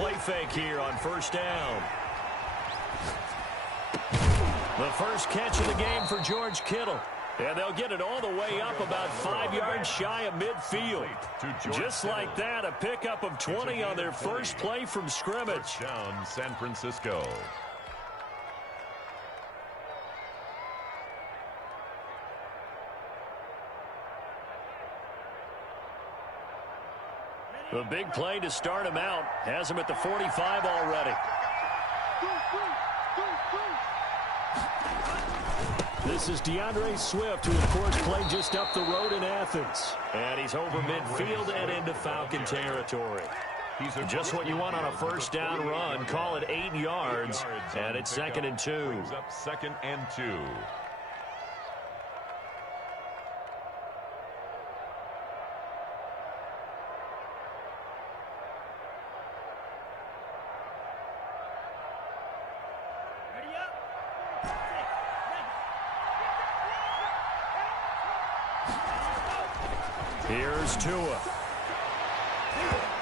play fake here on first down. The first catch of the game for George Kittle. And they'll get it all the way up about 5 yards shy of midfield. Just like that, a pickup of 20 on their first play from scrimmage. Down San Francisco. The big play to start him out has him at the 45 already. This is DeAndre Swift, who, of course, played just up the road in Athens. And he's over midfield and into Falcon territory. Just what you want on a first down run. Call it 8 yards, and it's 2nd and 2. Brings up 2nd and 2. Here's Tua.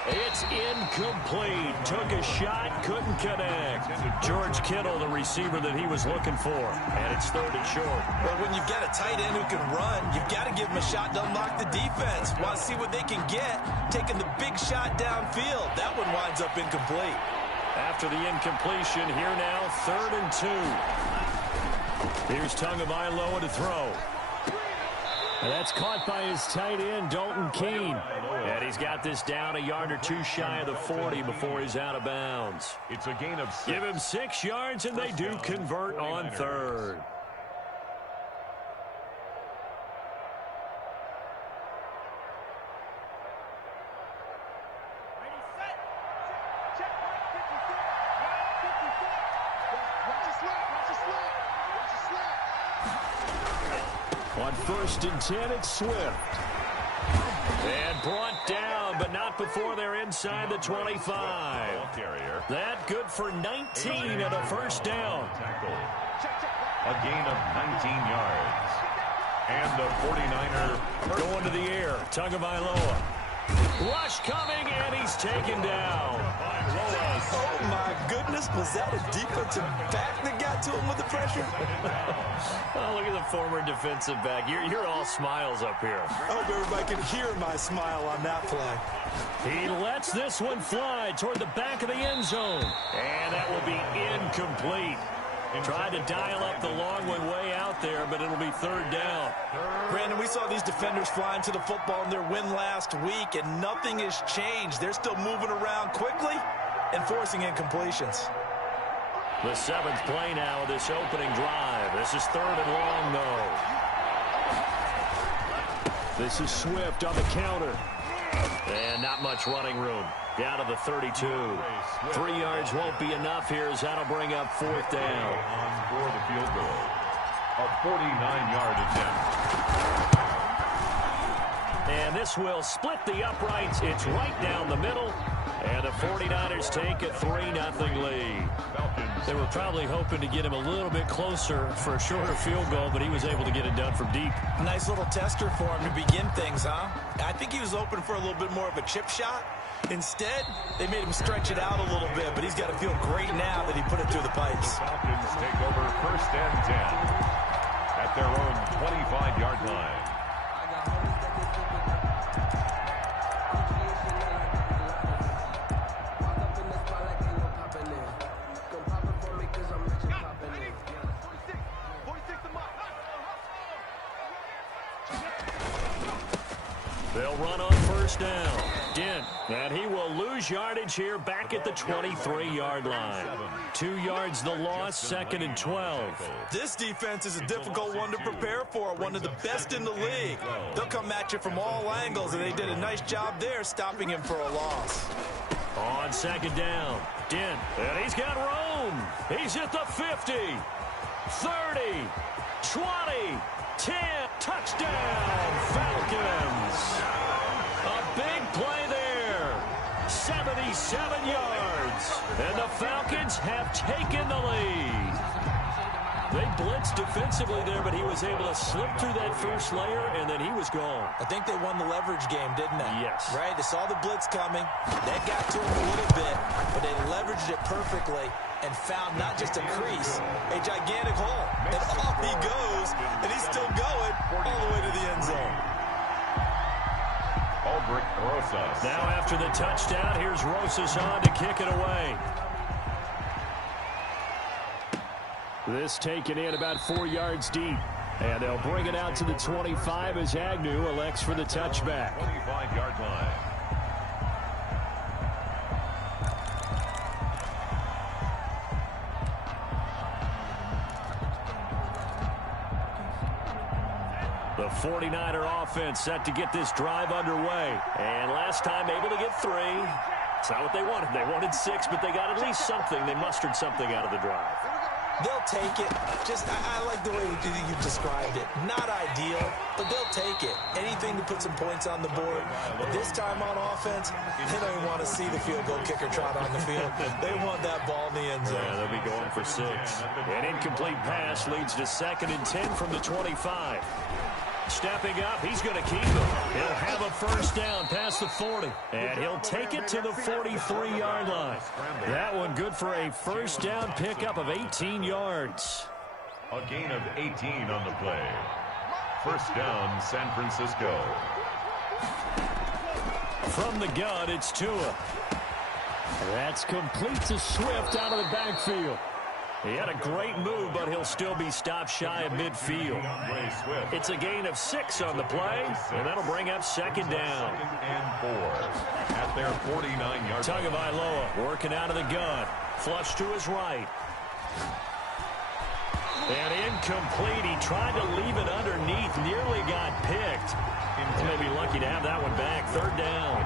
It's incomplete. Took a shot, couldn't connect. George Kittle, the receiver that he was looking for. And it's 3rd and short. Well, when you've got a tight end who can run, you've got to give him a shot to unlock the defense. Want to see what they can get. Taking the big shot downfield. That one winds up incomplete. After the incompletion, here now, 3rd and 2. Here's Tagovailoa to throw. And that's caught by his tight end, Dalton Keene. And he's got this down a yard or 2 shy of the 40 before he's out of bounds. It's a gain of 6. Give him 6 yards, and they do convert on 3rd. On 1st and 10, it's Swift. And brought down, but not before they're inside the 25. That good for 19 and a first down. A gain of 19 yards. And the 49er going to the air. Tagovailoa. Rush coming, and he's taken down. Oh, my goodness. Was that a defensive back that got to him with the pressure? Oh, look at the former defensive back. You're all smiles up here. I hope everybody can hear my smile on that play. He lets this one fly toward the back of the end zone. And that will be incomplete. Tried to dial up the long one way out there, but it'll be 3rd down. Brandon, we saw these defenders flying to the football in their win last week, and nothing has changed. They're still moving around quickly and forcing incompletions. The 7th play now of this opening drive. This is 3rd and long, though. This is Swift on the counter. And not much running room. Down to the 32. 3 yards won't be enough here as that'll bring up 4th down. On for the field goal. A 49-yard attempt. And this will split the uprights. It's right down the middle. And the 49ers take a 3-0 lead. They were probably hoping to get him a little bit closer for a shorter field goal, but he was able to get it done from deep. Nice little tester for him to begin things, huh? I think he was open for a little bit more of a chip shot. Instead, they made him stretch it out a little bit, but he's got to feel great now that he put it through the pipes. The Falcons take over 1st and 10 at their own 25-yard line. They'll run on 1st down. Dent, and he will lose yardage here back at the 23-yard line. 2 yards the loss, 2nd and 12. This defense is a difficult one to prepare for, one of the best in the league. They'll come at you from all angles, and they did a nice job there stopping him for a loss. On 2nd down, Dent, and he's got room. He's at the 50, 30, 20, 10, touchdown, Falcons. A big play there, 77 yards, and the Falcons have taken the lead. They blitzed defensively there, but he was able to slip through that first layer, and then he was gone. I think they won the leverage game, didn't they? Yes. Right? They saw the blitz coming. That got to him a little bit, but they leveraged it perfectly and found not just a crease, a gigantic hole. And off he goes, and he's still going all the way to the end zone. Now after the touchdown, here's Rosas on to kick it away. This taken in about 4 yards deep. And they'll bring it out to the 25 as Agnew elects for the touchback. 25-yard line. The 49er offense set to get this drive underway. And last time able to get 3. It's not what they wanted. They wanted 6, but they got at least something. They mustered something out of the drive. They'll take it. I like the way you described it. Not ideal, but they'll take it. Anything to put some points on the board. But this time on offense, they don't even want to see the field goal kicker trot on the field. They want that ball in the end zone. Yeah, they'll be going for 6. An incomplete pass leads to 2nd and 10 from the 25. Stepping up, he's going to keep it. He'll have a first down past the 40. And he'll take it to the 43-yard line. That one good for a first down pickup of 18 yards. A gain of 18 on the play. First down, San Francisco. From the gun, it's Tua. That's complete to Swift out of the backfield. He had a great move, but he'll still be stopped shy of midfield. It's a gain of 6 on the play, and that'll bring up 2nd down. 2nd and 4 at their 49-yard line. Tagovailoa working out of the gun. Flush to his right. And incomplete. He tried to leave it underneath. Nearly got picked. He may be lucky to have that one back. 3rd down.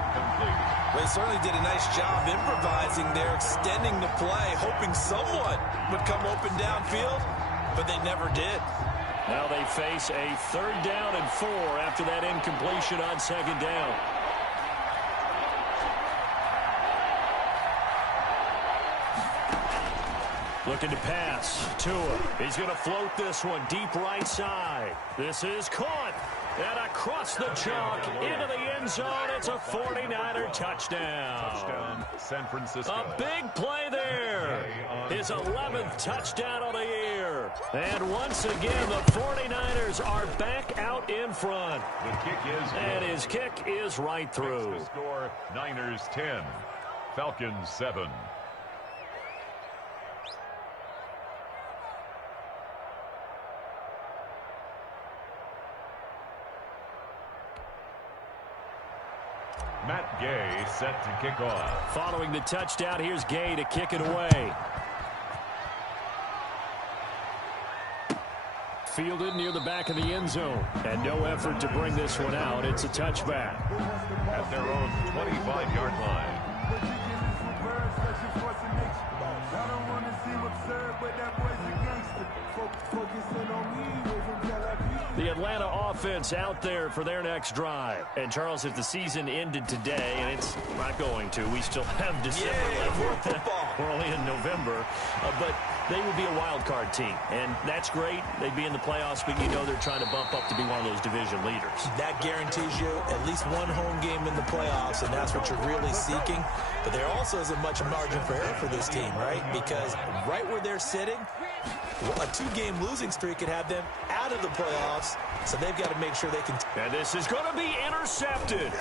They certainly did a nice job improvising there, extending the play, hoping someone would come open downfield, but they never did. Now they face a 3rd down and 4 after that incompletion on 2nd down. Looking to pass. Tua. He's going to float this one deep right side. This is caught. And across the chalk into the end zone. It's a 49er touchdown. Touchdown, San Francisco. A big play there. His 11th touchdown of the year. And once again, the 49ers are back out in front. The kick is good. And his kick is right through. The score, Niners 10, Falcons 7. Matt Gay set to kick off. Following the touchdown, here's Gay to kick it away. Fielded near the back of the end zone. And no effort to bring this one out. It's a touchback. At their own 25-yard line. The Atlanta offense out there for their next drive. And, Charles, if the season ended today, and it's not going to, we still have December left. We're only in November. But they would be a wild card team. And that's great. They'd be in the playoffs, but you know they're trying to bump up to be one of those division leaders. That guarantees you at least one home game in the playoffs, and that's what you're really seeking. But there also isn't much margin for error for this team, right? Because right where they're sitting, a 2-game losing streak could have them out of the playoffs, so they've got to make sure they can. And this is going to be intercepted.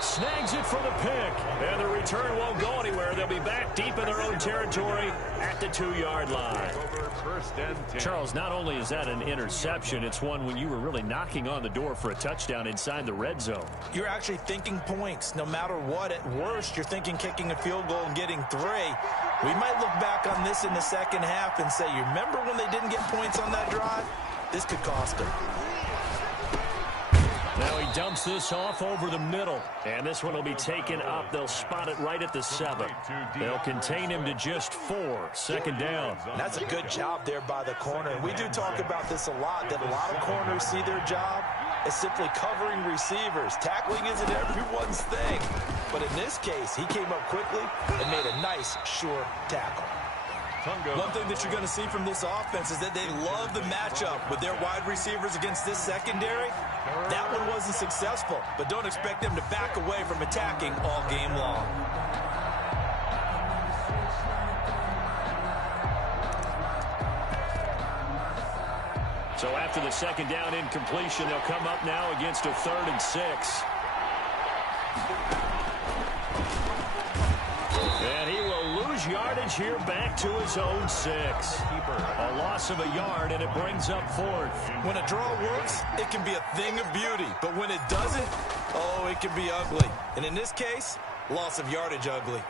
Snags it for the pick, and the return won't go anywhere. They'll be back deep in their own territory at the 2-yard line. First and 10. Charles, not only is that an interception, it's one when you were really knocking on the door for a touchdown inside the red zone. You're actually thinking points. No matter what, at worst, you're thinking kicking a field goal and getting 3. We might look back on this in the second half and say, you remember when they didn't get points on that drive? This could cost them. Now he dumps this off over the middle. And this one will be taken up. They'll spot it right at the 7. They'll contain him to just 4. 2nd down. That's a good job there by the corner. And we do talk about this a lot, that a lot of corners see their job as simply covering receivers. Tackling isn't everyone's thing. But in this case, he came up quickly and made a nice, sure tackle. One thing that you're going to see from this offense is that they love the matchup with their wide receivers against this secondary. That one wasn't successful, but don't expect them to back away from attacking all game long. So after the second down incompletion, they'll come up now against a 3rd and 6. And he will lose yardage here back to his own 6. A loss of a yard, and it brings up 4th. When a draw works, it can be a thing of beauty. But when it doesn't, oh, it can be ugly. And in this case, loss of yardage ugly.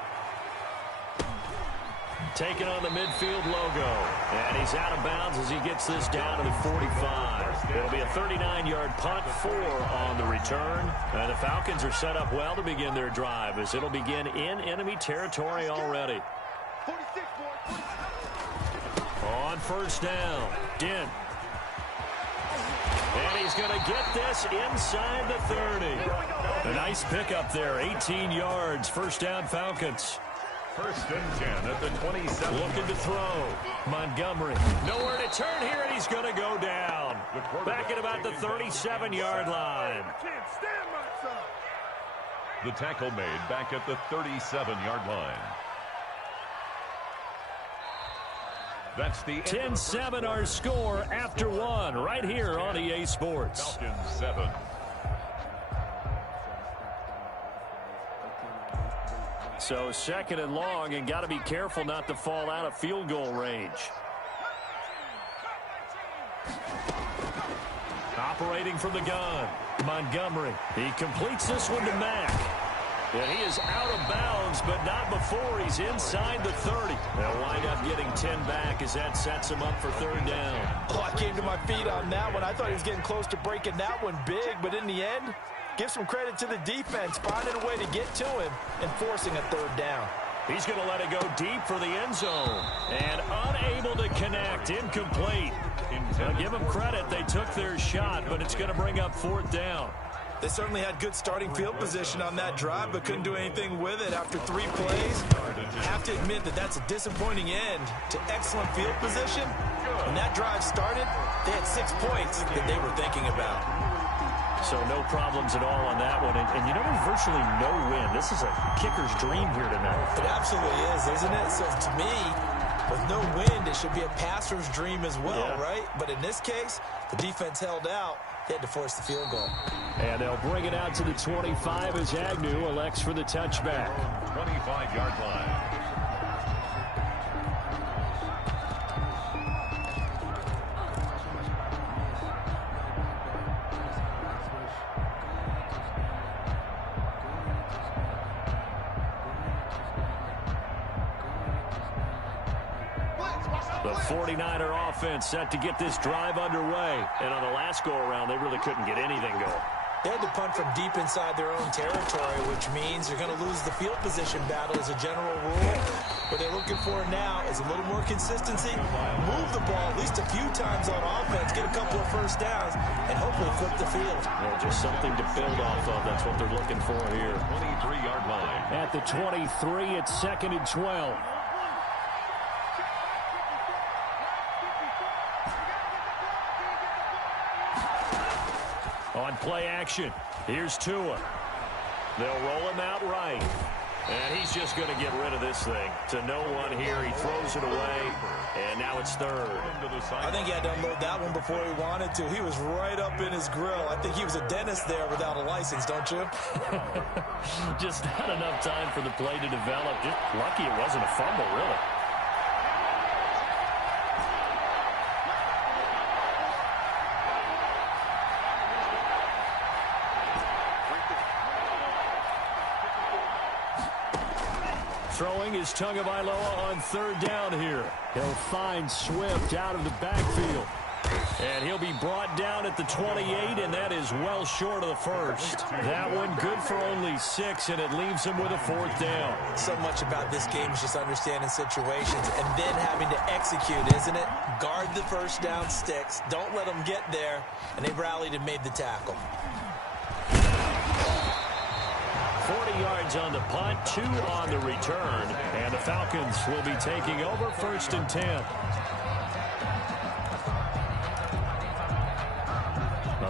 Taking on the midfield logo. And he's out of bounds as he gets this down to the 45. It'll be a 39-yard punt, 4 on the return. And the Falcons are set up well to begin their drive as it'll begin in enemy territory already. On first down, Dent. And he's going to get this inside the 30. A nice pickup there, 18 yards, first down Falcons. 1st and 10 at the 27. Looking to throw. Montgomery. Nowhere to turn here, and he's going to go down. Back at about the 37-yard line. The tackle made back at the 37-yard line. That's the 10-7 our score after 1 right here on EA Sports. Falcons 7. So 2nd and long, and got to be careful not to fall out of field goal range. Operating from the gun, Montgomery. He completes this one to Mack. And he is out of bounds, but not before he's inside the 30. They'll wind up getting 10 back as that sets him up for 3rd down. Oh, I came to my feet on that one. I thought he was getting close to breaking that one big, but in the end, give some credit to the defense, finding a way to get to him and forcing a 3rd down. He's going to let it go deep for the end zone. And unable to connect, incomplete. Give them credit, they took their shot, but it's going to bring up 4th down. They certainly had good starting field position on that drive, but couldn't do anything with it after 3 plays. Have to admit that that's a disappointing end to excellent field position. When that drive started, they had 6 points that they were thinking about. So no problems at all on that one. And you know, there's virtually no win. This is a kicker's dream here tonight. It absolutely is, isn't it? So to me, with no wind, it should be a passer's dream as well, right? But in this case, the defense held out. They had to force the field goal. And they'll bring it out to the 25 as Agnew elects for the touchback. 25-yard line. The 49er offense set to get this drive underway. And on the last go-around, they really couldn't get anything going. They had to punt from deep inside their own territory, which means you're going to lose the field position battle as a general rule. What they're looking for now is a little more consistency, move the ball at least a few times on offense, get a couple of first downs, and hopefully flip the field. Well, just something to build off of. That's what they're looking for here. 23-yard line. At the 23, it's 2nd and 12. On play action, here's Tua. They'll roll him out right. And he's just going to get rid of this thing. To no one here, he throws it away, and now it's 3rd. I think he had to unload that one before he wanted to. He was right up in his grill. I think he was a dentist there without a license, don't you? Just not enough time for the play to develop. Just lucky it wasn't a fumble, really. Throwing is Tagovailoa on 3rd down here. He'll find Swift out of the backfield. And he'll be brought down at the 28, and that is well short of the first. That one good for only 6, and it leaves him with a 4th down. So much about this game is just understanding situations and then having to execute, isn't it? Guard the first down sticks. Don't let them get there, and they rallied and made the tackle. 40 yards on the punt, 2 on the return, and the Falcons will be taking over 1st and 10.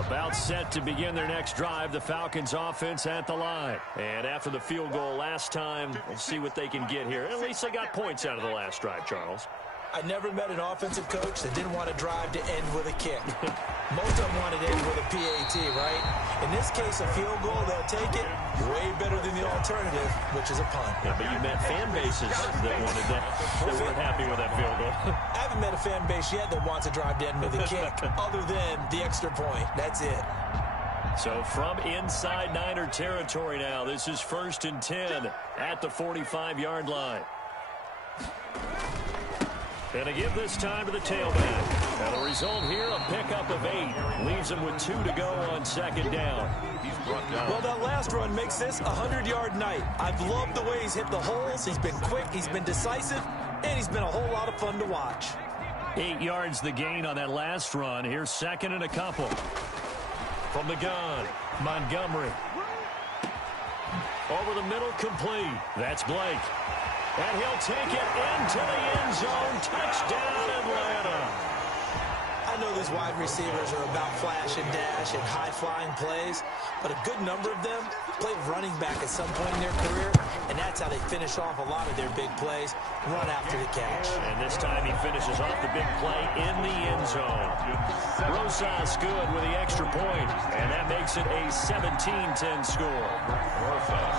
About set to begin their next drive, the Falcons offense at the line. And after the field goal last time, we'll see what they can get here. At least they got points out of the last drive, Charles. I never met an offensive coach that didn't want to drive to end with a kick. Most of them wanted to end with a PAT, right? In this case, a field goal, they'll take it way better than the alternative, which is a punt. Yeah, but you met fan bases that wanted that, that weren't happy with that field goal. I haven't met a fan base yet that wants to drive to end with a kick, other than the extra point. That's it. So from inside Niner territory now, this is 1st and 10 at the 45-yard line. And to give this time to the tailback. And the result here, a pickup of 8. Leaves him with 2 to go on 2nd down. Well, that last run makes this a 100-yard night. I've loved the way he's hit the holes. He's been quick, he's been decisive, and he's been a whole lot of fun to watch. 8 yards the gain on that last run. Here's 2nd and a couple. From the gun, Montgomery. Over the middle, complete. That's Blake. And he'll take it into the end zone. Touchdown, Atlanta. I know these wide receivers are about flash and dash and high-flying plays, but a good number of them played running back at some point in their career, and that's how they finish off a lot of their big plays, run after the catch. And this time he finishes off the big play in the end zone. Rosas good with the extra point, and that makes it a 17-10 score.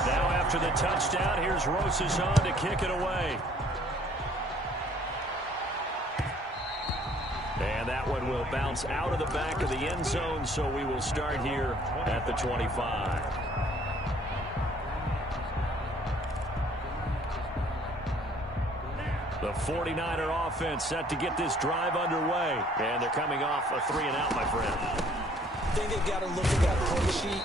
Now after the touchdown, here's Rosas on to kick it away. And that one will bounce out of the back of the end zone, so we will start here at the 25. The 49er offense set to get this drive underway. And they're coming off a 3-and-out, my friend. I think they've got to look at that play sheet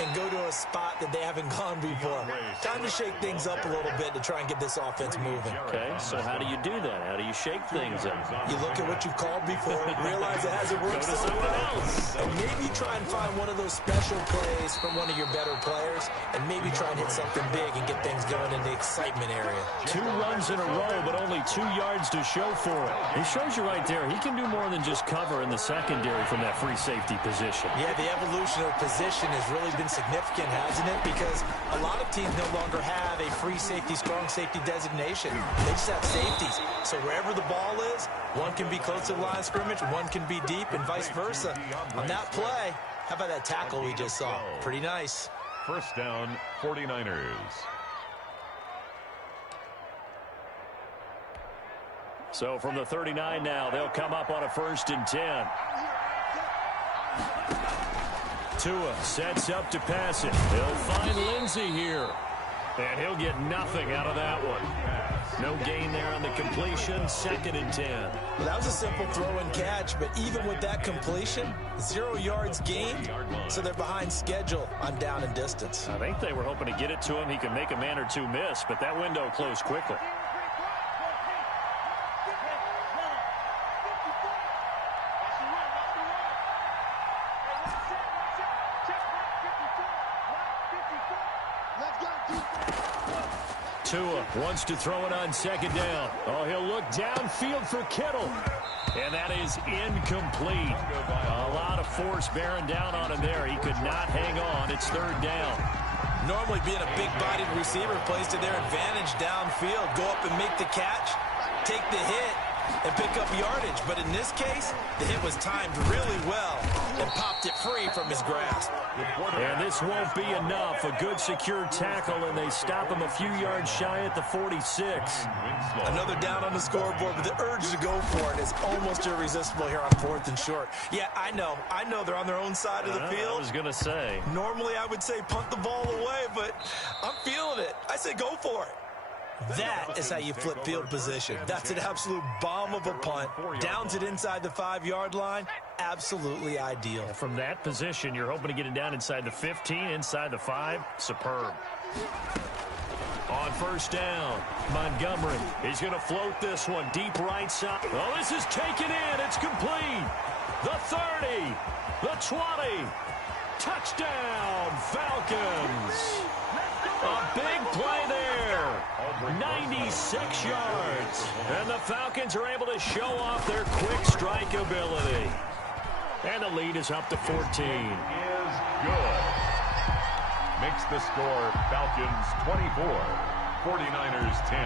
and go to a spot that they haven't gone before. Time to shake things up a little bit to try and get this offense moving. Okay, so how do you do that? How do you shake things up? You look at what you called before, realize it hasn't worked so well, and maybe try and find one of those special plays from one of your better players, and maybe try and hit something big and get things going in the excitement area. 2 runs in a row, but only 2 yards to show for it. He shows you right there, he can do more than just cover in the secondary from that free safety position. Yeah, the evolution of position has really been significant, hasn't it? Because a lot of teams no longer have a free safety, strong safety designation. They just have safeties. So wherever the ball is, one can be close to the line of scrimmage, one can be deep, and vice versa. On that play, how about that tackle we just saw? Pretty nice. 1st down, 49ers. So from the 39 now, they'll come up on a 1st and 10. Tua sets up to pass it. He'll find Lindsey here. And he'll get nothing out of that one. No gain there on the completion. 2nd and 10. Well, that was a simple throw and catch, but even with that completion, 0 yards gained, so they're behind schedule on down and distance. I think they were hoping to get it to him. He could make a man or 2 miss, but that window closed quickly. Tua wants to throw it on 2nd down. Oh, he'll look downfield for Kittle. And that is incomplete. A lot of force bearing down on him there. He could not hang on. It's 3rd down. Normally being a big-bodied receiver plays to their advantage downfield. Go up and make the catch, take the hit, and pick up yardage. But in this case, the hit was timed really well and popped it free from his grasp. And this won't be enough. A good secure tackle, and they stop him a few yards shy at the 46. Another down on the scoreboard, but the urge to go for it is almost irresistible here on 4th and short. Yeah, I know they're on their own side of the field. I was going to say. Normally I would say punt the ball away, but I'm feeling it. I say go for it. That is how you flip field position. That's an absolute bomb of a punt. Downs it inside the 5-yard line. Absolutely ideal. From that position, you're hoping to get it down inside the 15, inside the 5. Superb. On 1st down, Montgomery. He's going to float this one deep right side. Oh, this is taken in. It's complete. The 30, the 20. Touchdown, Falcons. A big play there. 96 yards. And the Falcons are able to show off their quick strike ability. And the lead is up to 14. Is good. Makes the score Falcons 24, 49ers 10.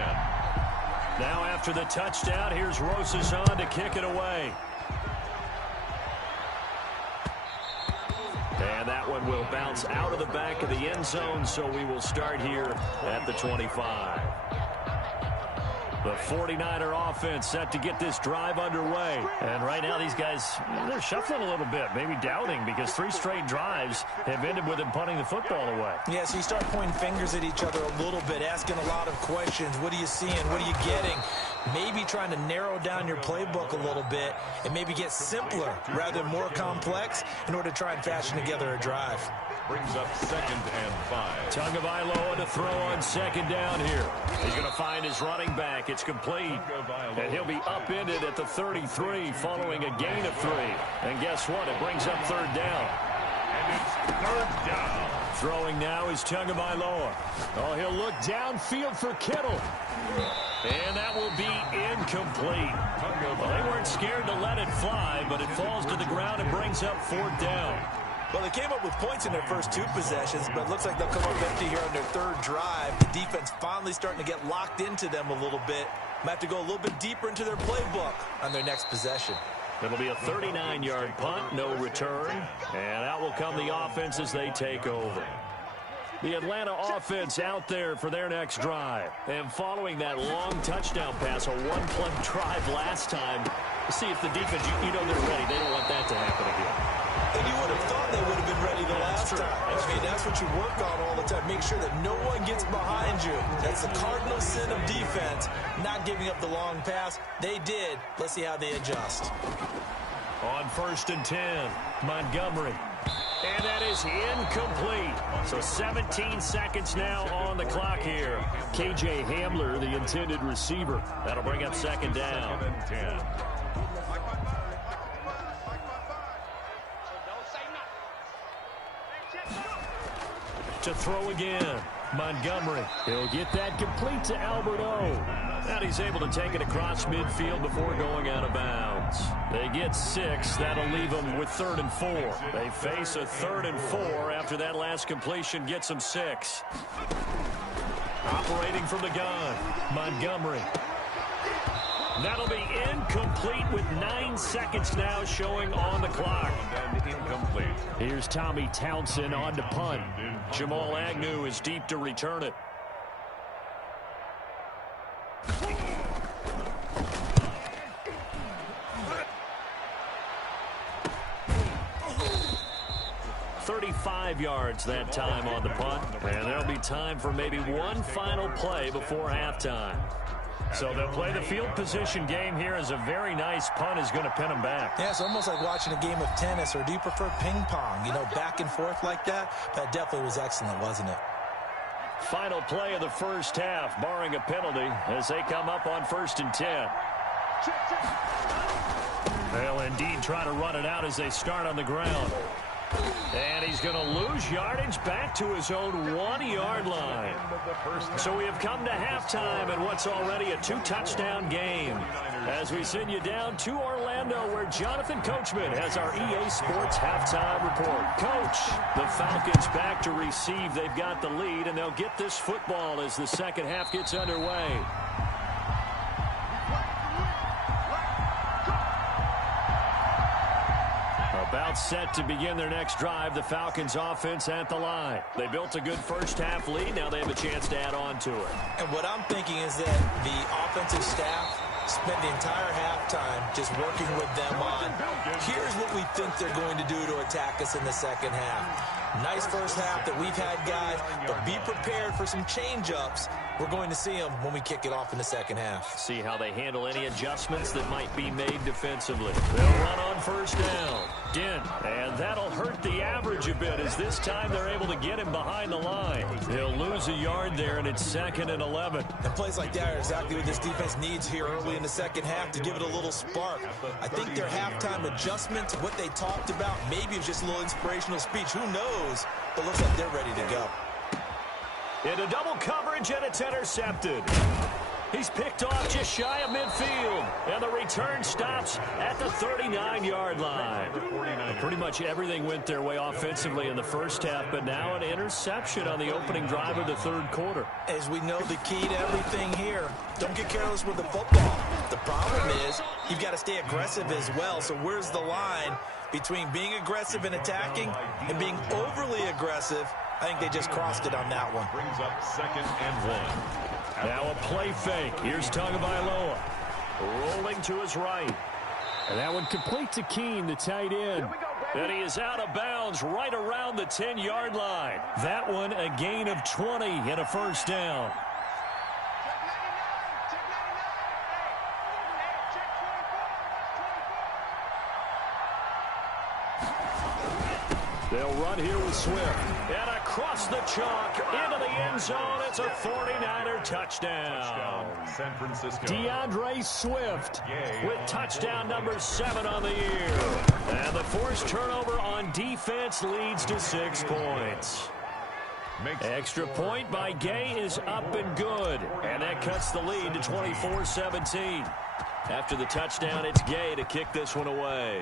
Now after the touchdown, here's Rosas on to kick it away. And that one will bounce out of the back of the end zone, so we will start here at the 25. The 49er offense set to get this drive underway. And right now these guys, they're shuffling a little bit, maybe doubting, because 3 straight drives have ended with them punting the football away. Yeah, so you start pointing fingers at each other a little bit, asking a lot of questions. What are you seeing? What are you getting? Maybe trying to narrow down your playbook a little bit and maybe get simpler rather than more complex in order to try and fashion together a drive. Brings up 2nd and 5. Tagovailoa to throw on 2nd down here. He's going to find his running back. It's complete. And he'll be upended at the 33 following a gain of 3. And guess what? It brings up 3rd down. And it's 3rd down. Throwing now is Tagovailoa. Oh, he'll look downfield for Kittle. And that will be incomplete. Well, they weren't scared to let it fly, but it falls to the ground and brings up 4th down. Well, they came up with points in their first 2 possessions, but it looks like they'll come up empty here on their 3rd drive. The defense finally starting to get locked into them a little bit. Might have to go a little bit deeper into their playbook on their next possession. It'll be a 39-yard punt, no return. And out will come the offense as they take over. The Atlanta offense out there for their next drive. And following that long touchdown pass, a 1-play drive last time, see if the defense, you know they're ready. They don't want that to happen again. And you would have thought they would have been ready the last time. I mean, that's what you work on all the time. Make sure that no one gets behind you. That's the cardinal sin of defense, not giving up the long pass. They did. Let's see how they adjust. On 1st and 10, Montgomery. And that is incomplete. So 17 seconds now on the clock here. KJ Hamler, the intended receiver. That'll bring up 2nd down. 2nd and 10. To throw again, Montgomery. He'll get that complete to Albert O. And he's able to take it across midfield before going out of bounds. They get 6. That'll leave them with 3rd and 4. They face a 3rd and 4 after that last completion gets them 6. Operating from the gun, Montgomery. That'll be incomplete with 9 seconds now showing on the clock. And incomplete. Here's Tommy Townsend on to punt. Jamal Agnew is deep to return it. $35 yards that time on the punt. And there'll be time for maybe one final play before halftime. So they'll play the field position game here as a very nice punt is going to pin them back. Yeah, it's almost like watching a game of tennis, or do you prefer ping pong? You know, back and forth like that? That definitely was excellent, wasn't it? Final play of the first half, barring a penalty, as they come up on 1st and 10. They'll indeed try to run it out as they start on the ground. And he's going to lose yardage back to his own 1-yard line. So we have come to halftime in what's already a 2-touchdown game. As we send you down to Orlando, where Jonathan Coachman has our EA Sports halftime report. Coach, the Falcons back to receive. They've got the lead, and they'll get this football as the second half gets underway. About set to begin their next drive, the Falcons offense at the line. They built a good first half lead. Now they have a chance to add on to it. And what I'm thinking is that the offensive staff spent the entire halftime just working with them on, here's what we think they're going to do to attack us in the second half. Nice first half that we've had, guys, but be prepared for some change-ups. We're going to see them when we kick it off in the second half. See how they handle any adjustments that might be made defensively. They'll run on first down. Dent, and that'll hurt the average a bit as this time they're able to get him behind the line. He'll lose a yard there, and it's 2nd and 11. And plays like that are exactly what this defense needs here early in the second half to give it a little spark. I think their halftime adjustments, what they talked about, maybe it was just a little inspirational speech. Who knows? But looks like they're ready to go. Into double coverage, and it's intercepted. He's picked off just shy of midfield, and the return stops at the 39-yard line. Pretty much everything went their way offensively in the first half, but now an interception on the opening drive of the third quarter. As we know, the key to everything here, don't get careless with the football. The problem is you've got to stay aggressive as well, so where's the line between being aggressive and attacking and being overly aggressive? I think they just crossed it on that one. Brings up 2nd and 1. Now a play fake. Here's Tagovailoa rolling to his right. And that one complete to Keene, the tight end. And he is out of bounds right around the 10-yard line. That one a gain of 20 and a first down. They'll run here with Swift. And across the chalk into the end zone. It's a 49er touchdown. San Francisco. DeAndre Swift with touchdown number 7 on the year. And the forced turnover on defense leads to 6 points. Extra point by Gay is up and good. And that cuts the lead to 24-17. After the touchdown, it's Gay to kick this one away.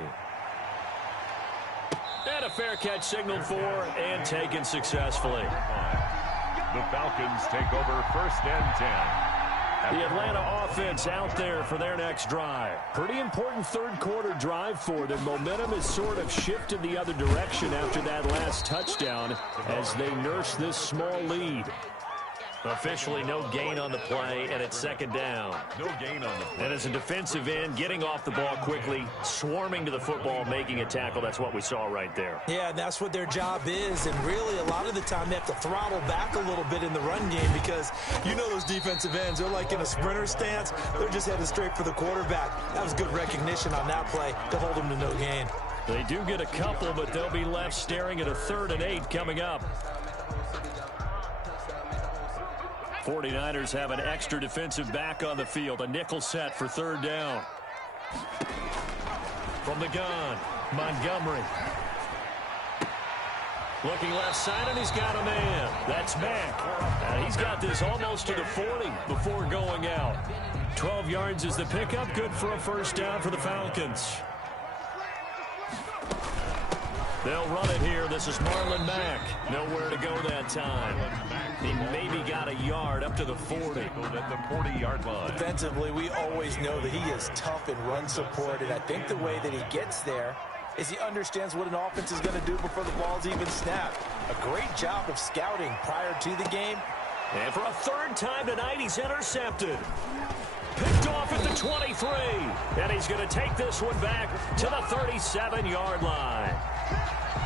And a fair catch signaled for and taken successfully. The Falcons take over 1st and 10. The Atlanta offense out there for their next drive. Pretty important third quarter drive for them. Momentum has sort of shifted the other direction after that last touchdown as they nurse this small lead. Officially no gain on the play, and it's 2nd down. No gain on the play. And as a defensive end, getting off the ball quickly, swarming to the football, making a tackle, that's what we saw right there. Yeah, and that's what their job is, and really a lot of the time they have to throttle back a little bit in the run game because you know those defensive ends, they're like in a sprinter stance. They're just headed straight for the quarterback. That was good recognition on that play to hold them to no gain. They do get a couple, but they'll be left staring at a 3rd and 8 coming up. 49ers have an extra defensive back on the field. A nickel set for 3rd down. From the gun, Montgomery. Looking left side, and he's got a man. That's Mack. And he's got this almost to the 40 before going out. 12 yards is the pickup. Good for a first down for the Falcons. They'll run it here. This is Marlon Mack. Nowhere to go that time. He maybe got a yard up to the 40. At the 40-yard line. Defensively, we always know that he is tough in run support, and I think the way that he gets there is he understands what an offense is going to do before the ball's even snapped. A great job of scouting prior to the game. And for a 3rd time tonight, he's intercepted. Picked off at the 23. And he's going to take this one back to the 37-yard line.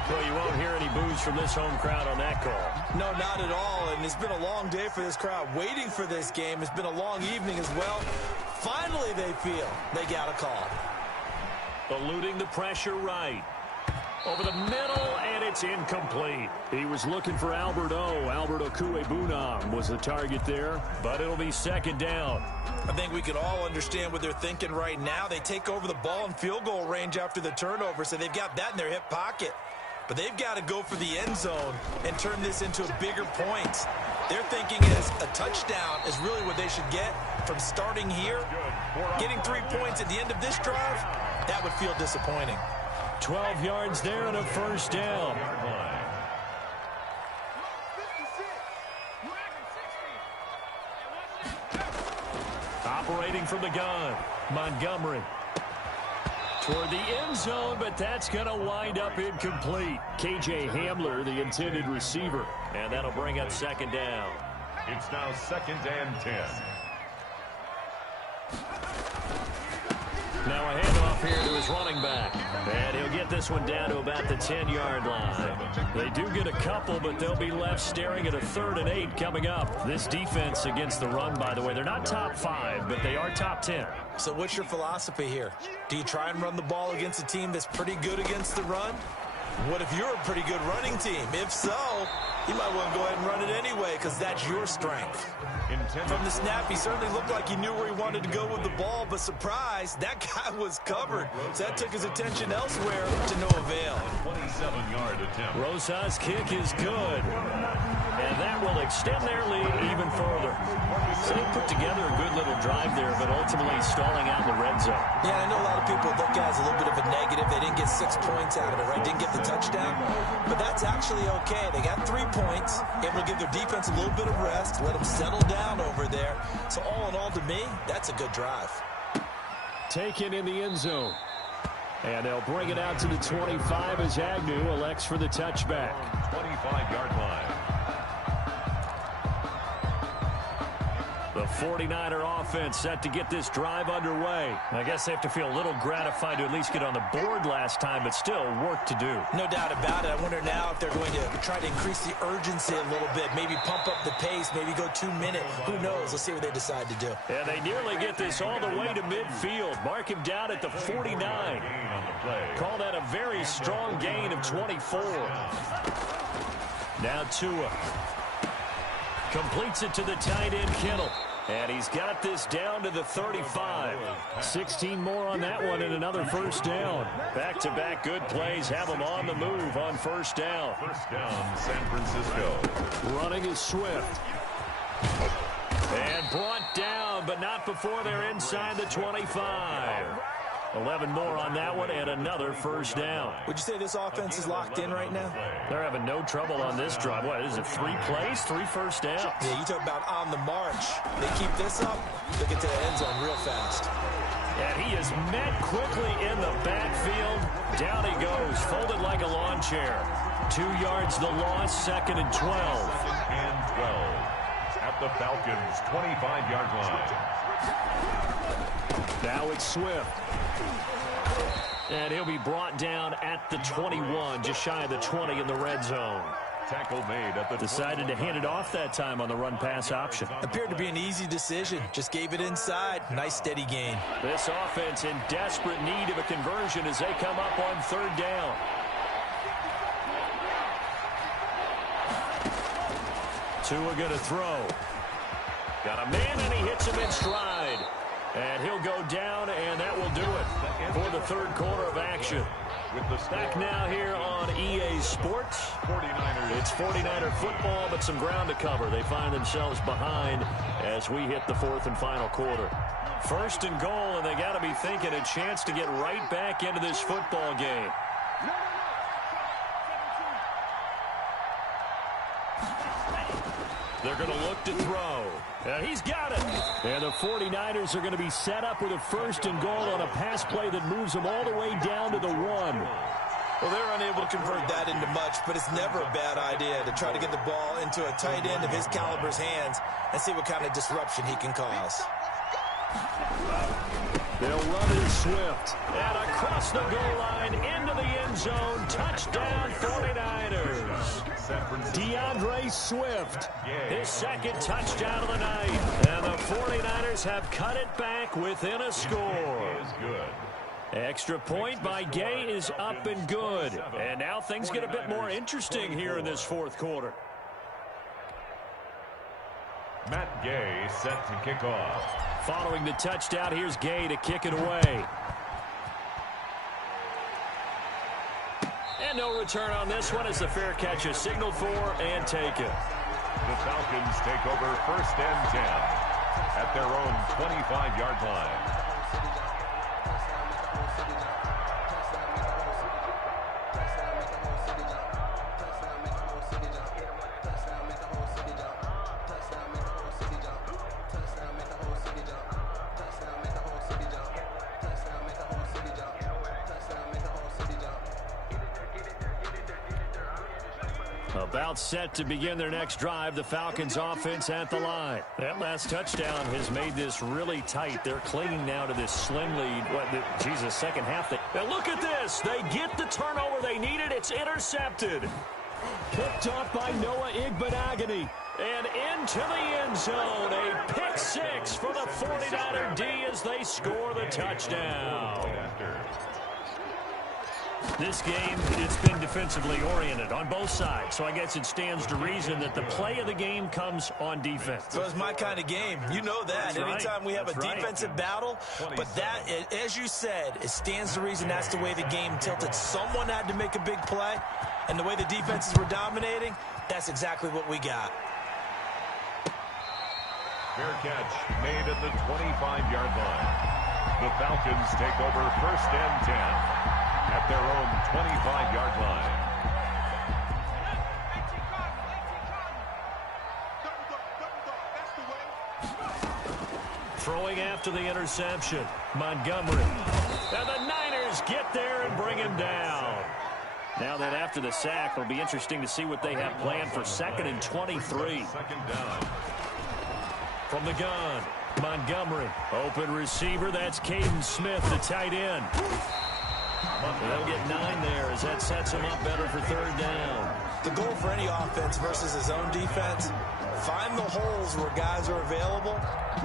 Well, you won't hear any boos from this home crowd on that call. No, not at all. And it's been a long day for this crowd waiting for this game. It's been a long evening as well. Finally, they feel they got a call. Eluding the pressure right. Over the middle, and it's incomplete. He was looking for Albert Okwuegbunam was the target there, but it'll be 2nd down. I think we can all understand what they're thinking right now. They take over the ball in field goal range after the turnover, so they've got that in their hip pocket. But they've got to go for the end zone and turn this into a bigger point. Their thinking is a touchdown is really what they should get from starting here. Getting 3 points at the end of this drive, that would feel disappointing. 12 yards there and a first down. Operating from the gun, Montgomery. Toward the end zone, but that's going to wind up incomplete. KJ Hamler, the intended receiver. And that'll bring up 2nd down. It's now 2nd and 10. Now a handoff here to his running back. And he'll get this one down to about the 10-yard line. They do get a couple, but they'll be left staring at a 3rd and 8 coming up. This defense against the run, by the way, they're not top 5, but they are top 10. So what's your philosophy here? Do you try and run the ball against a team that's pretty good against the run? What if you're a pretty good running team? If so, you might want to go ahead and run it anyway because that's your strength. From the snap, he certainly looked like he knew where he wanted to go with the ball, but surprise, that guy was covered. So that took his attention elsewhere to no avail. 27-yard attempt. Rosa's kick is good. and that will extend their lead even further. So they put together a good little drive there, but ultimately stalling out in the red zone. Yeah, I know a lot of people look at it as a little bit of a negative. They didn't get 6 points out of it, right? Didn't get the touchdown. But that's actually okay. They got 3 points, able to give their defense a little bit of rest, let them settle down over there. So all in all, to me, that's a good drive. Taken in the end zone. And they'll bring it out to the 25 as Agnew elects for the touchback. 25-yard line. The 49er offense set to get this drive underway. I guess they have to feel a little gratified to at least get on the board last time, but still work to do. No doubt about it. I wonder now if they're going to try to increase the urgency a little bit, maybe pump up the pace, maybe go 2 minutes. Who knows? Let's see what they decide to do. And they nearly get this all the way to midfield. Mark him down at the 49. Call that a very strong gain of 24. Now Tua completes it to the tight end Kittle. And he's got this down to the 35. 16 more on that one and another first down. Back-to-back good plays have them on the move on first down. First down, San Francisco. Running is Swift. And brought down, but not before they're inside the 25. 11 more on that one and another first down. Would you say this offense is locked in right now? They're having no trouble on this drive. What is it, 3 plays, 3 first downs? Yeah, you talk about on the march. They keep this up, they'll get to the end zone real fast. And he is met quickly in the backfield. Down he goes, folded like a lawn chair. 2 yards the loss, 2nd and 12. 2nd and 12 at the Falcons' 25-yard line. Now it's Swift. And he'll be brought down at the 21, just shy of the 20 in the red zone. Tackle made at the Decided to hand it off that time on the run-pass option. Appeared to be an easy decision. Just gave it inside. Nice steady gain. This offense in desperate need of a conversion as they come up on 3rd down. Tua going to throw. Got a man and he hits him in stride. And he'll go down, and that will do it for the 3rd quarter of action. Back now here on EA Sports. 49ers. It's 49er football, but some ground to cover. They find themselves behind as we hit the 4th and final quarter. 1st and goal, and they got to be thinking a chance to get right back into this football game. They're going to look to throw. And he's got it. And the 49ers are going to be set up with a 1st and goal on a pass play that moves them all the way down to the 1. Well, they're unable to convert that into much, but it's never a bad idea to try to get the ball into a tight end of his caliber's hands and see what kind of disruption he can cause. They'll run it Swift. And across the goal line into the end zone. Touchdown 49ers. DeAndre Swift. His 2nd touchdown of the night. And the 49ers have cut it back within a score. Extra point by Gay is up and good. And now things get a bit more interesting here in this 4th quarter. Matt Gay set to kick off. Following the touchdown, here's Gay to kick it away. And no return on this one as the fair catch is signaled for and taken. The Falcons take over 1st and 10 at their own 25-yard line. About set to begin their next drive, the Falcons offense at the line. That last touchdown has made this really tight. They're clinging now to this slim lead. Second half. Now look at this. They get the turnover they needed. It's intercepted. Picked off by Noah Igbenogany. And into the end zone. A pick 6 for the 49er D as they score the touchdown. This game, it's been defensively oriented on both sides, so I guess it stands to reason that the play of the game comes on defense. So it's my kind of game. You know that. That's Anytime right. we have a defensive battle, but that, as you said, it stands to reason that's the way the game tilted. Someone had to make a big play, and the way the defenses were dominating, That's exactly what we got. Fair catch made at the 25-yard line. The Falcons take over 1st and 10 at their own 25-yard line. Throwing after the interception, Montgomery. And the Niners get there and bring him down. Now that after the sack, it'll be interesting to see what they have planned for 2nd and 23. Second down. From the gun, Montgomery. Open receiver, that's Caden Smith, the tight end. They'll get 9 there as that sets him up better for 3rd down. The goal for any offense versus his own defense, find the holes where guys are available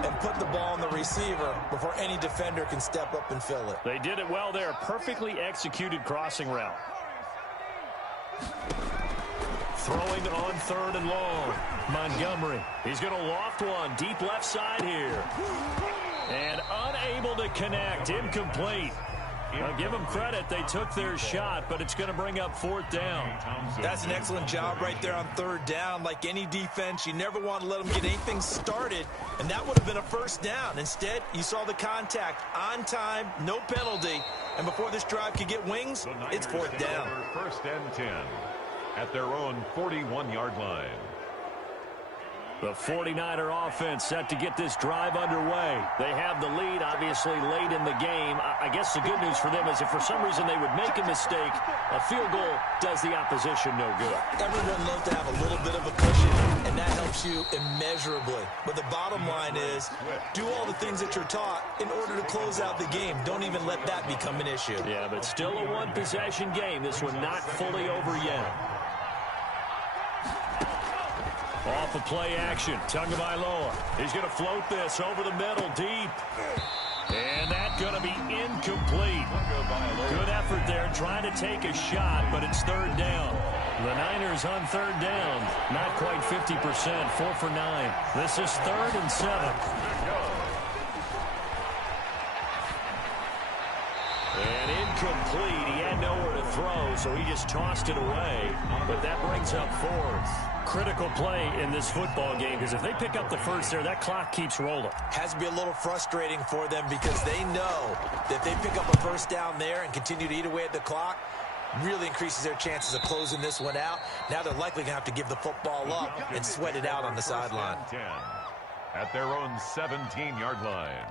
and put the ball on the receiver before any defender can step up and fill it. They did it well there. Perfectly executed crossing route. Throwing on 3rd and long. Montgomery. He's going to loft one. Deep left side here. And unable to connect. Incomplete. I'll give them credit. They took their shot, but it's going to bring up 4th down. That's an excellent job right there on 3rd down. Like any defense, you never want to let them get anything started, and that would have been a 1st down. Instead, you saw the contact on time, no penalty, and before this drive could get wings, it's 4th down. 1st and 10 at their own 41-yard line. The 49er offense set to get this drive underway. They have the lead, obviously, late in the game. I guess the good news for them is if for some reason they would make a mistake, a field goal does the opposition no good. Everyone loves to have a little bit of a cushion, and that helps you immeasurably. But the bottom line is, do all the things that you're taught in order to close out the game. Don't even let that become an issue. Yeah, but still a one-possession game. This one not fully over yet. Off of play action, Tagovailoa. He's going to float this over the middle, deep. And that's going to be incomplete. Good effort there, trying to take a shot, but it's 3rd down. The Niners on 3rd down, not quite 50%, 4 for 9. This is 3rd and 7. And incomplete. He had nowhere to throw, so he just tossed it away. But that brings up 4th. Critical play in this football game, because if they pick up the 1st there, that clock keeps rolling. Has to be a little frustrating for them because they know that if they pick up a 1st down there and continue to eat away at the clock, really increases their chances of closing this one out. Now they're likely going to have to give the football up and sweat it out on the sideline. At their own 17-yard line.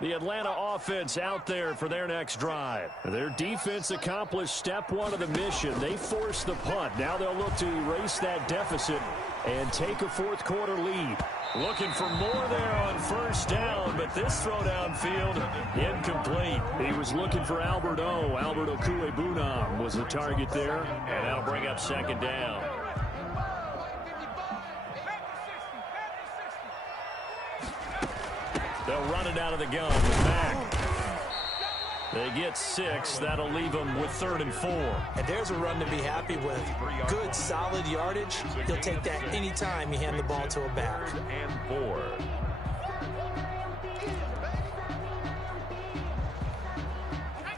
The Atlanta offense out there for their next drive. Their defense accomplished step 1 of the mission. They forced the punt. Now they'll look to erase that deficit and take a 4th quarter lead. Looking for more there on 1st down, but this throw downfield, incomplete. He was looking for Albert Okuebunam was the target there, and that'll bring up 2nd down. They'll run it out of the gun with Mack. They get 6. That'll leave them with 3rd and 4. And there's a run to be happy with. Good, solid yardage. He'll take that anytime you hand the ball to a back. And 4.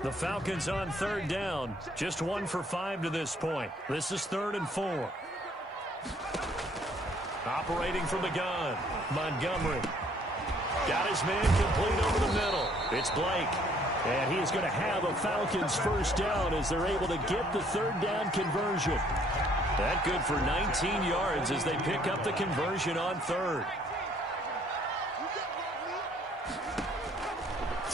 The Falcons on 3rd down. Just 1 for 5 to this point. This is 3rd and 4. Operating from the gun, Montgomery. Got his man complete over the middle. It's Blake. And he's going to have a Falcons 1st down as they're able to get the 3rd down conversion. That good for 19 yards as they pick up the conversion on 3rd.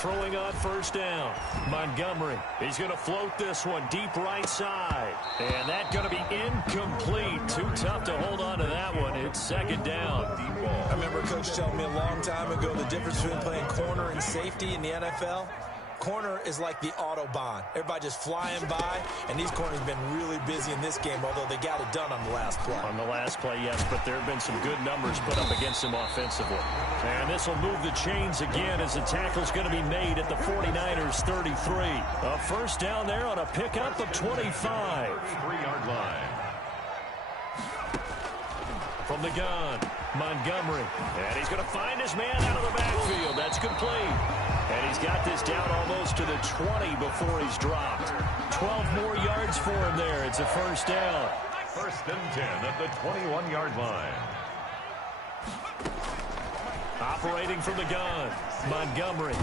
throwing on first down. Montgomery. He's going to float this one deep right side. And that's going to be incomplete. Too tough to hold on to that one. It's second down. Deep ball. I remember Coach telling me a long time ago the difference between playing corner and safety in the NFL. Corner is like the Autobahn. Everybody just flying by, and these corners have been really busy in this game, although they got it done on the last play. On the last play, yes, but there have been some good numbers put up against them offensively. And this will move the chains again as the tackle's going to be made at the 49ers 33. A first down there on a pickup of 25. 3-yard line. From the gun, Montgomery. And he's going to find his man out of the backfield. That's complete. And he's got this down almost to the 20 before he's dropped. 12 more yards for him there. It's a first down. First and 10 at the 21-yard line. Operating from the gun, Montgomery.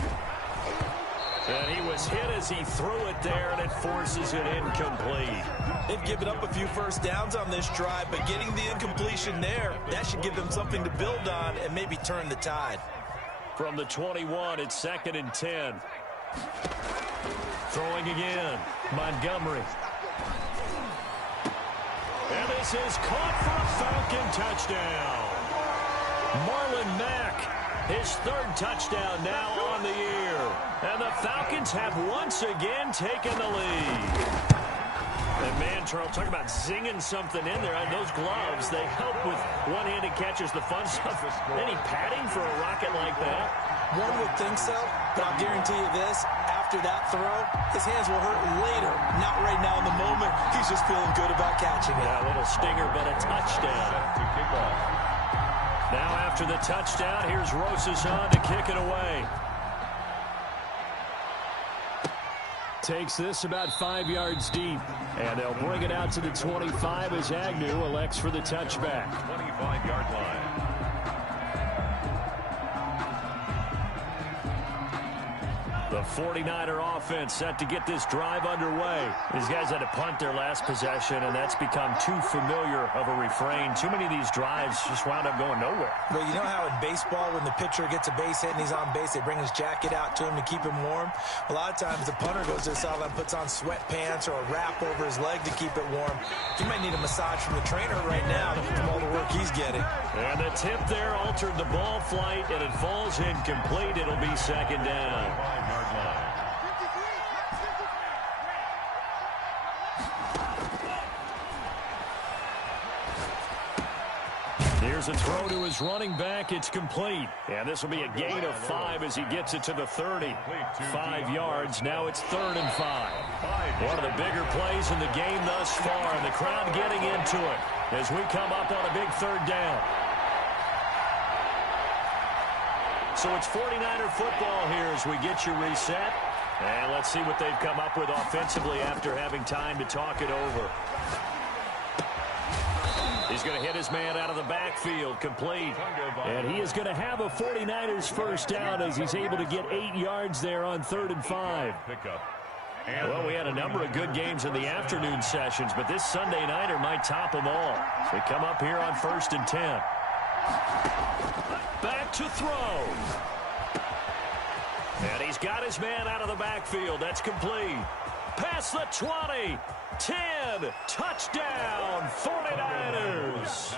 And he was hit as he threw it there, and it forces it incomplete. They've given up a few first downs on this drive, but getting the incompletion there, that should give them something to build on and maybe turn the tide. From the 21, it's second and 10. Throwing again, Montgomery. And this is caught for a Falcon touchdown. Marlon Mack, his third touchdown now on the year. And the Falcons have once again taken the lead. And man, Charles, talk about zinging something in there. And those gloves, they help with one-handed catches, the fun stuff. Any padding for a rocket like that? One would think so, but I'll guarantee you this. After that throw, his hands will hurt later. Not right now in the moment. He's just feeling good about catching it. Yeah, a little stinger, but a touchdown. To kick off. Now after the touchdown, here's Rosas on to kick it away. Takes this about 5 yards deep. And they'll bring it out to the 25 as Agnew elects for the touchback. 25-yard line. The 49er offense set to get this drive underway. These guys had to punt their last possession, and that's become too familiar of a refrain. Too many of these drives just wound up going nowhere. Well, you know how in baseball, when the pitcher gets a base hit and he's on base, they bring his jacket out to him to keep him warm? A lot of times the punter goes to the sideline, puts on sweatpants or a wrap over his leg to keep it warm. He might need a massage from the trainer right now from all the work he's getting. And the tip there altered the ball flight, and it falls incomplete. It'll be second down. 5-yard line. Here's a throw to his running back. It's complete. And this will be a gain of 5 as he gets it to the 30. 5 yards. Now it's 3rd and 5. One of the bigger plays in the game thus far. And the crowd getting into it as we come up on a big 3rd down. So it's 49er football here as we get you reset. And let's see what they've come up with offensively after having time to talk it over. He's going to hit his man out of the backfield, complete. And he is going to have a 49ers first down as he's able to get 8 yards there on 3rd and 5. Well, we had a number of good games in the afternoon sessions, but this Sunday nighter might top them all. They come up here on 1st and 10. Back to throw. And he's got his man out of the backfield. That's complete. Past the 20. 10. Touchdown, 49ers.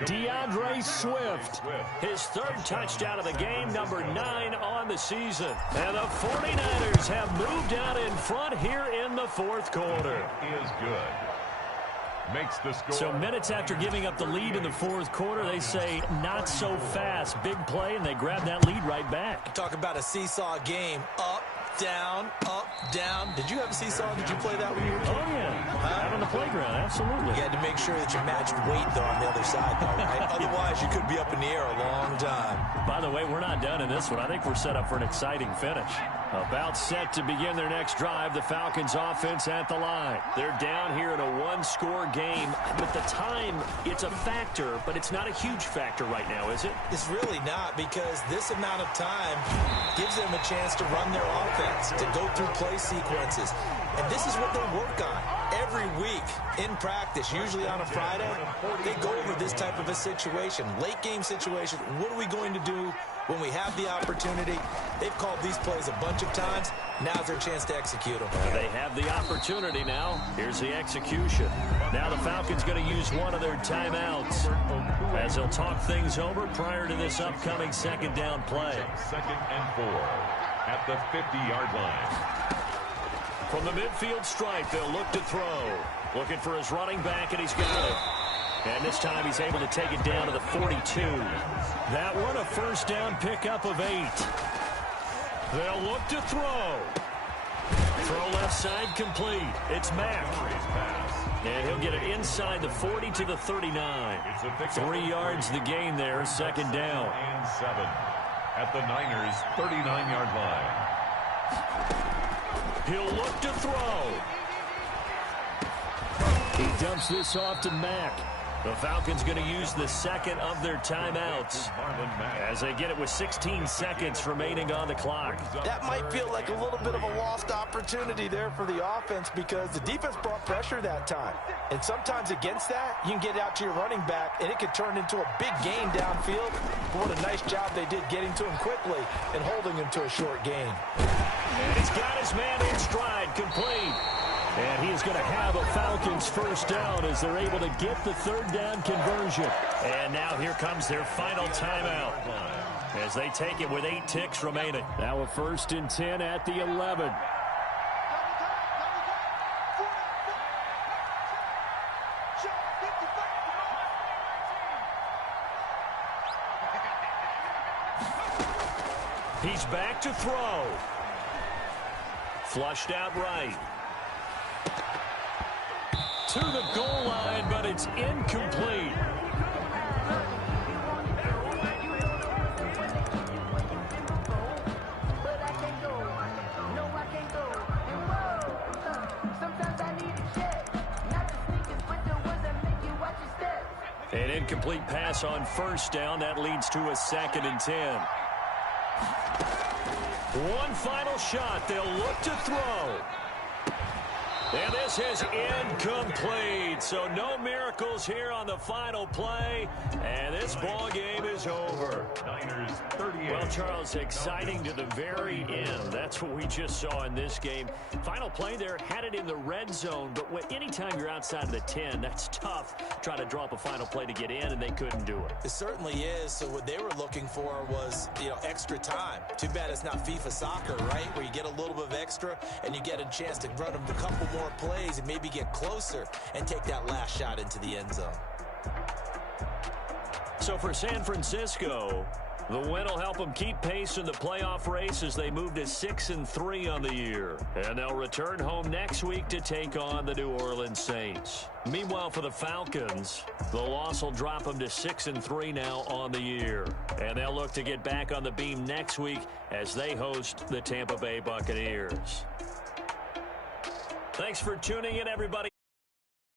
DeAndre Swift, his 3rd touchdown of the game, number 9 on the season. And the 49ers have moved out in front here in the 4th quarter. Is good. Makes the score. So minutes after giving up the lead in the 4th quarter, they say not so fast. Big play, and they grab that lead right back. Talk about a seesaw game. Up, down, up, down. Did you have a seesaw? Did you play that when you were a kid? Oh, yeah. Out on the playground, absolutely. You had to make sure that you matched weight, though, on the other side, though, right? Otherwise, you could be up in the air a long time. By the way, we're not done in this one. I think we're set up for an exciting finish. About set to begin their next drive, the Falcons offense at the line. They're down here in a one-score game. But the time, it's a factor, but it's not a huge factor right now, is it? It's really not, because this amount of time gives them a chance to run their offense, to go through play sequences. And this is what they work on. Every week in practice, usually on a Friday, they go over this type of a situation, late game situation. What are we going to do when we have the opportunity? They've called these plays a bunch of times. Now's their chance to execute them. They have the opportunity now. Here's the execution. Now the Falcons going to use one of their timeouts as they'll talk things over prior to this upcoming second down play. 2nd and 4 at the 50-yard line. From the midfield stripe, they'll look to throw. Looking for his running back, and he's got it. And this time he's able to take it down to the 42. That one a first down pickup of 8. They'll look to throw. Throw left side complete. It's Mack. And he'll get it inside the 40 to the 39. 3 yards the gain there, second down. And 7 at the Niners' 39-yard line. He'll look to throw. He dumps this off to Mack. The Falcons going to use the second of their timeouts as they get it with 16 seconds remaining on the clock. That might feel like a little bit of a lost opportunity there for the offense because the defense brought pressure that time. And sometimes against that, you can get out to your running back, and it could turn into a big gain downfield. But what a nice job they did getting to him quickly and holding him to a short gain. And he's got his man in stride, complete. And he is going to have a Falcons first down as they're able to get the third down conversion. And now here comes their final timeout as they take it with 8 ticks remaining. Now a 1st and 10 at the 11. He's back to throw. Flushed out right. To the goal line, but it's incomplete. An incomplete pass on first down. That leads to a 2nd and 10. One final shot. They'll look to throw. And this is incomplete. So no miracles here on the final play. And this ball game is over. Niners 38. Well, Charles, exciting to the very end. That's what we just saw in this game. Final play there, had it in the red zone. But anytime you're outside of the 10, that's tough. Trying to draw up a final play to get in, and they couldn't do it. It certainly is. So what they were looking for was, extra time. Too bad it's not FIFA soccer, right? Where you get a little bit of extra, and you get a chance to run them a couple more plays and maybe get closer and take that last shot into the end zone. So for San Francisco, the win will help them keep pace in the playoff race as they move to 6-3 on the year. And they'll return home next week to take on the New Orleans Saints. Meanwhile, for the Falcons, the loss will drop them to 6-3 now on the year. And they'll look to get back on the beam next week as they host the Tampa Bay Buccaneers. Thanks for tuning in, everybody.